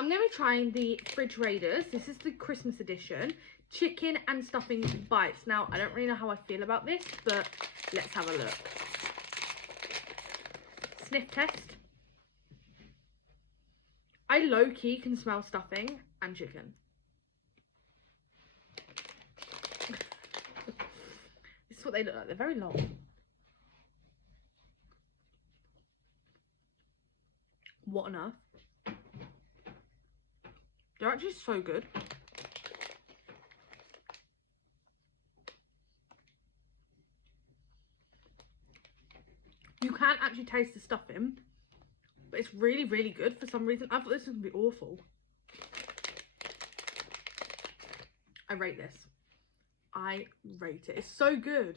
I'm going to be trying the Fridge Raiders. This is the Christmas edition. Chicken and stuffing bites. Now, I don't really know how I feel about this, but let's have a look. Sniff test. I low-key can smell stuffing and chicken. This is what they look like. They're very long. What on earth? They're actually so good. You can actually taste the stuffing, but it's really, really good for some reason. I thought this was going to be awful. I rate this. I rate it. It's so good.